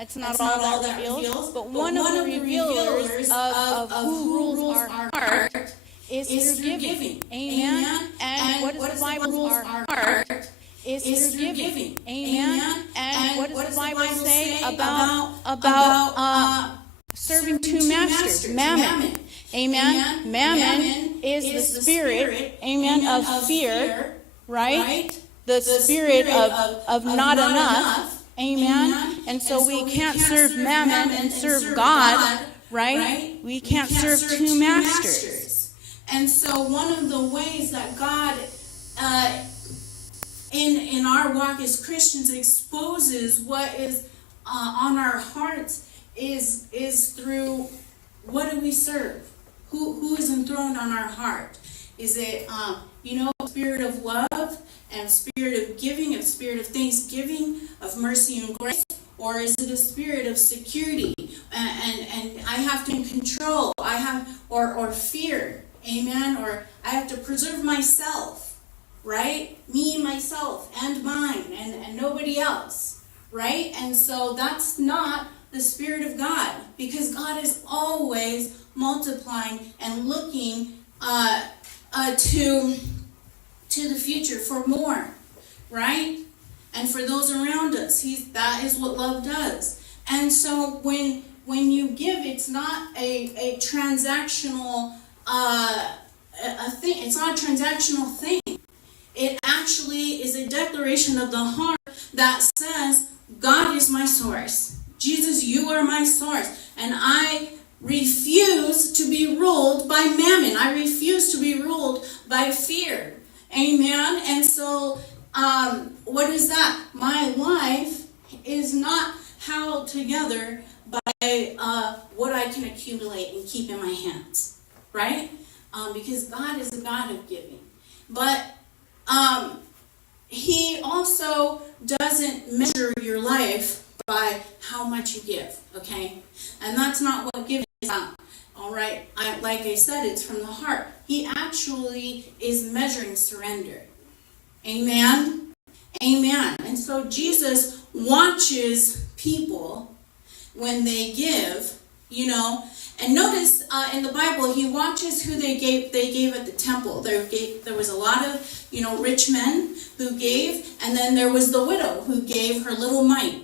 That's not all that reveals, but one of the revealers of who rules our heart is through giving. Amen. And what does the Bible rules our heart is through giving. Amen. And what does the Bible say about serving two masters? Mammon. Amen. Mammon is the spirit, amen, of fear, right? The spirit of not enough. Amen. And so we can't serve mammon and serve God, right? We can't serve two masters. And so one of the ways that God, in our walk as Christians, exposes what is on our hearts is through what do we serve? Who is enthroned on our heart? Is it, spirit of love and spirit of giving, a spirit of thanksgiving, of mercy and grace? Or is it a spirit of security and I have to control, or fear, amen? Or I have to preserve myself, right? Me, myself, and mine, and nobody else, right? And so that's not the Spirit of God, because God is always multiplying and looking to the future for more, right? And for those around us, that is what love does. And so when you give, it's not a transactional thing. It's not a transactional thing. It actually is a declaration of the heart that says, God is my source. Jesus, you are my source. And I refuse to be ruled by mammon. I refuse to be ruled by fear. Amen. And so, what is that? My life is not held together by what I can accumulate and keep in my hands, right? Because God is a God of giving. But He also doesn't measure your life by how much you give, okay? And that's not what giving is about. All right, like I said, it's from the heart. He actually is measuring surrender. Amen? Amen. And so Jesus watches people when they give, and notice in the Bible, he watches who they gave at the temple. There was a lot of, rich men who gave, and then there was the widow who gave her little mite,